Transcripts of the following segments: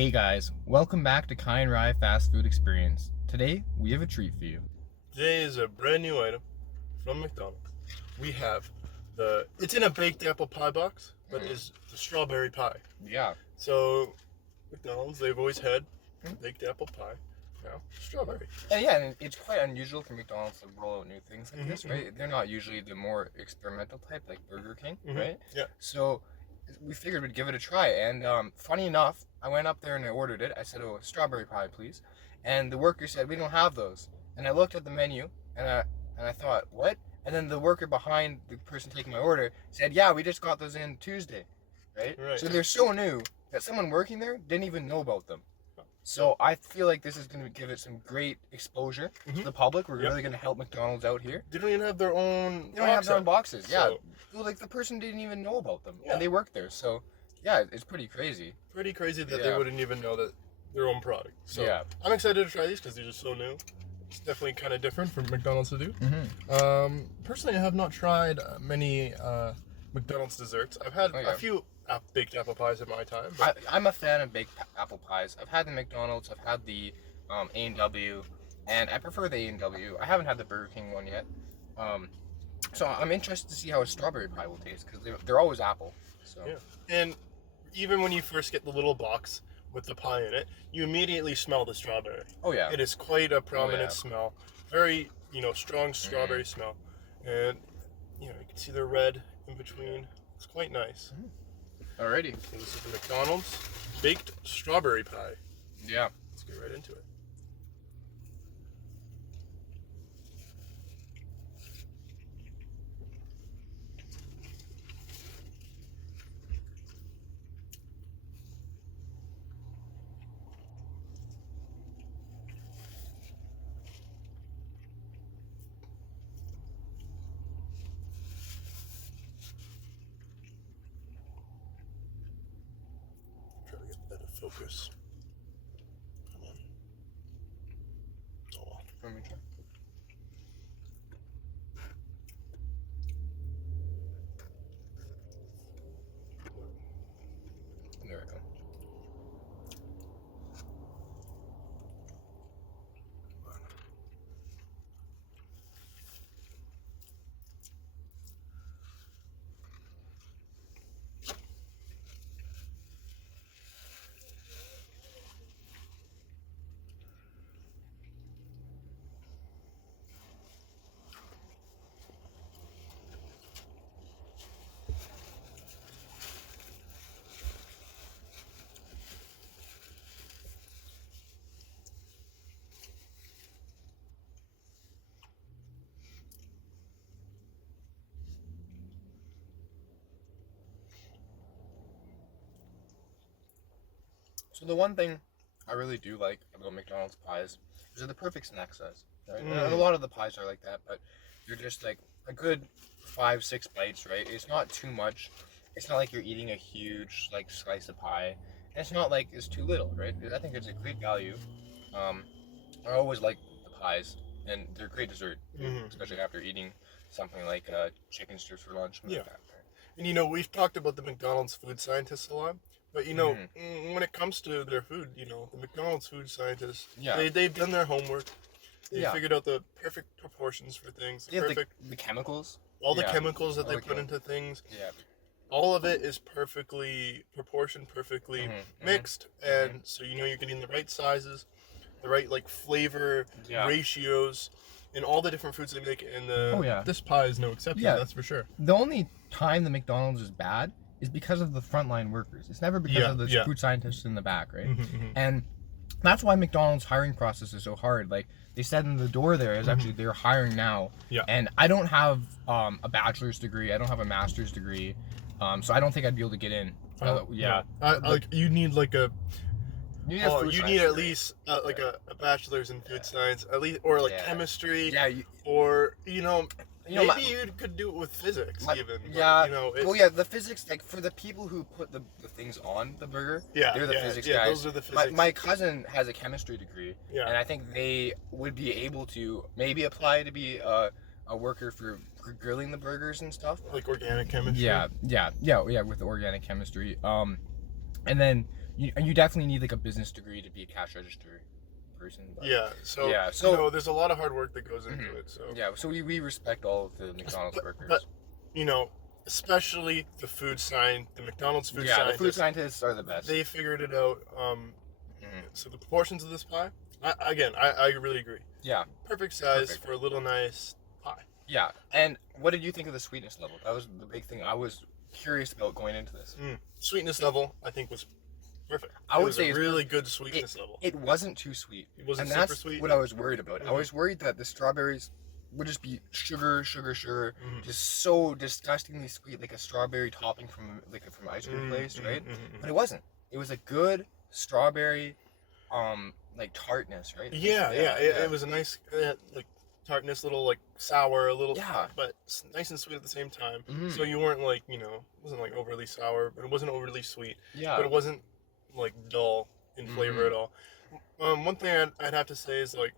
Hey guys, welcome back to Kai and Rye Fast Food Experience. Today, we have a treat for you. Today is a brand new item from McDonald's. We have it's in a baked apple pie box, but is the strawberry pie. Yeah. So, McDonald's, they've always had baked apple pie. Now, strawberry. And it's quite unusual for McDonald's to roll out new things like this, right? They're not usually the more experimental type like Burger King, right? Yeah. So, we figured we'd give it a try. And funny enough, I went up there and I ordered it. I said, "Oh, strawberry pie, please." And the worker said, "We don't have those." And I looked at the menu and I thought, "What?" And then the worker behind the person taking my order said, "Yeah, we just got those in Tuesday." Right? So they're so new that someone working there didn't even know about them. So I feel like this is going to give it some great exposure to the public. We're really going to help McDonald's out here. They don't even have their own. They don't have their own boxes. So, yeah, well, like the person didn't even know about them, and they work there. So yeah, it's pretty crazy. Pretty crazy that they wouldn't even know that their own product. So I'm excited to try these because they're just so new. It's definitely kind of different for McDonald's to do. Personally, I have not tried many McDonald's desserts. I've had a few baked apple pies in my time. But I'm a fan of baked apple pies. I've had the McDonald's, I've had the A&W, and I prefer the A&W. I haven't had the Burger King one yet. So I'm interested to see how a strawberry pie will taste because they're always apple. So. Yeah, and even when you first get the little box with the pie in it, you immediately smell the strawberry. Oh yeah. It is quite a prominent smell. Very, strong strawberry smell. And, you can see the red in between. It's quite nice. Alrighty. So this is the McDonald's baked strawberry pie. Yeah. Let's get right into it. Try to get better focus. Come on. Oh. Let me try. There we go. So the one thing I really do like about McDonald's pies is they're the perfect snack size. Right? And a lot of the pies are like that, but they're just like a good 5-6 bites, right? It's not too much. It's not like you're eating a huge like slice of pie. And it's not like it's too little, right? I think it's a great value. I always like the pies, and they're great dessert, especially after eating something like chicken strips for lunch. Yeah. Like that, right? And we've talked about the McDonald's food scientists a lot. But when it comes to their food, the McDonald's food scientists, they've done their homework. They figured out the perfect proportions for things. The chemicals. All the chemicals that they put into things. Yeah. All of it is perfectly proportioned, perfectly mixed, and so you're getting the right sizes, the right flavor ratios, in all the different foods they make. And this pie is no exception. That's for sure. The only time the McDonald's is bad is because of the frontline workers. It's never because of the food scientists in the back, right? And that's why McDonald's hiring process is so hard. Like they said in the door there is actually they're hiring now. Yeah. And I don't have a bachelor's degree. I don't have a master's degree. So I don't think I'd be able to get in. You need you need at degree. least a bachelor's in food science, at least, or chemistry. Yeah. Or maybe you could do it with physics even. The physics, for the people who put the things on the burger, they're the physics guys. Those are the physics. My cousin has a chemistry degree, and I think they would be able to maybe apply to be a worker for grilling the burgers and stuff. Like organic chemistry. Yeah, with the organic chemistry. And then you definitely need like a business degree to be a cash register person. But, So so you know, there's a lot of hard work that goes into it. So so we respect all of the McDonald's workers. But you know, especially the McDonald's food the scientists. food scientists are the best. They figured it out. So the proportions of this pie, I really agree. Yeah. Perfect size for a little nice pie. Yeah. And what did you think of the sweetness level? That was the big thing I was curious about going into this. Sweetness level, I think, was perfect. I would say a really good sweetness level. It wasn't too sweet. It wasn't and super that's sweet. what I was worried about. I was worried that the strawberries would just be sugar, just so disgustingly sweet, like a strawberry topping from ice cream place, right? But it wasn't. It was a good strawberry, like tartness, right? It was a nice, like tartness, little like sour, a little, but nice and sweet at the same time. So you weren't like, it wasn't like overly sour, but it wasn't overly sweet. But it wasn't like dull in flavor at all. One thing I'd have to say is like,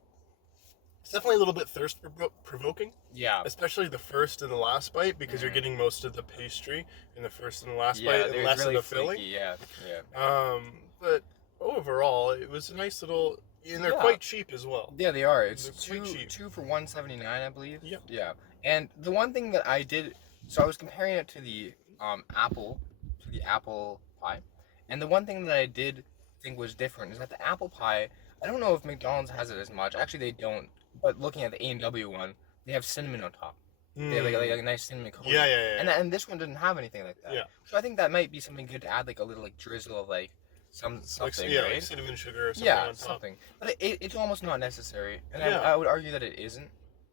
it's definitely a little bit thirst provoking. Yeah. Especially the first and the last bite, because you're getting most of the pastry in the first and the last bite, and less really of the filling. Yeah. But overall, it was a nice little, and they're quite cheap as well. Yeah, they are. It's quite cheap. two for $1.79, I believe. Yep. Yeah. And the one thing that I did, so I was comparing it to the apple pie, and the one thing that I did think was different is that the apple pie, I don't know if McDonald's has it as much. Actually, they don't. But looking at the A&W one, they have cinnamon on top. They have like a nice cinnamon coating. Yeah. And this one doesn't have anything like that. Yeah. So I think that might be something good to add, like a little like drizzle of like something, right? Like cinnamon sugar or something on top. Something. But it's almost not necessary, and I would argue that it isn't.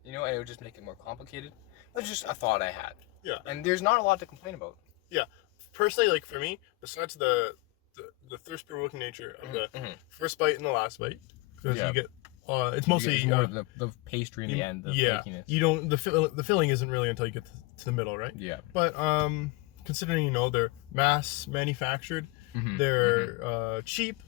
And it would just make it more complicated. But it's just a thought I had. Yeah. And there's not a lot to complain about. Yeah. Personally, like for me, besides the thirst-provoking nature of the first bite and the last bite, because you get it's mostly more the pastry in the end, the flakiness. You don't the filling isn't really until you get to the middle, right? Yeah. But considering they're mass manufactured, they're cheap,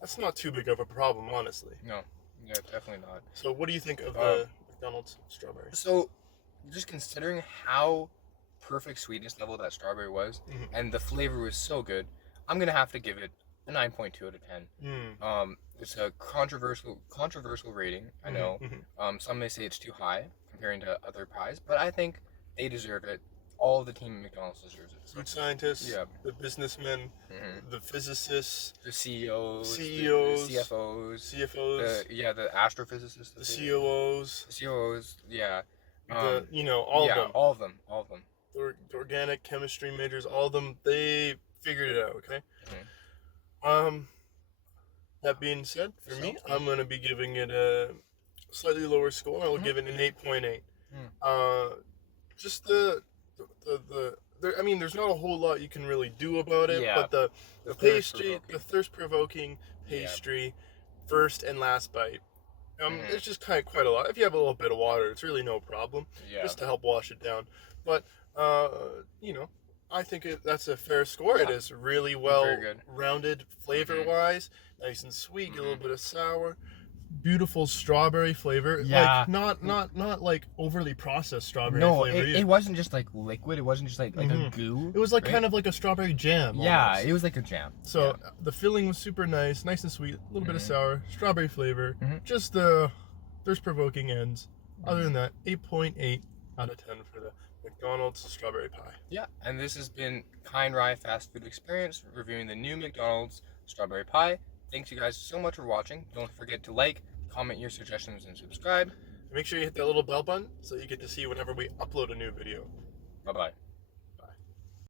that's not too big of a problem, honestly. No, yeah, definitely not. So what do you think of the McDonald's strawberry? So, just considering how perfect sweetness level that strawberry was, and the flavor was so good, I'm gonna have to give it a 9.2 out of 10. It's a controversial rating, I know. Some may say it's too high comparing to other pies, but I think they deserve it. All of the team at McDonald's deserves it. Food scientists, the businessmen, the physicists, the CEOs, the CFOs, the astrophysicists, the COOs, all of them. The organic chemistry majors, all of them, they figured it out. Okay. That being said, for me, I'm gonna be giving it a slightly lower score. I'll give it an 8.8. Just there's not a whole lot you can really do about it, but the pastry, the thirst-provoking pastry, first and last bite, it's just quite a lot. If you have a little bit of water, it's really no problem, just to help wash it down. But I think that's a fair score. It is really well-rounded flavor-wise, nice and sweet, get a little bit of sour. Beautiful strawberry flavor, like not like overly processed strawberry flavor. It wasn't just like liquid. It wasn't just like a goo. It was like kind of like a strawberry jam. Yeah, almost. it was like a jam. So the filling was super nice and sweet. A little bit of sour, strawberry flavor. Just the thirst-provoking ends. Other than that, 8.8 out of 10 for the McDonald's strawberry pie. Yeah, and this has been Kind Rye Fast Food Experience reviewing the new McDonald's strawberry pie. Thanks you guys so much for watching. Don't forget to like, comment your suggestions, and subscribe. Make sure you hit that little bell button so you get to see whenever we upload a new video. Bye-bye.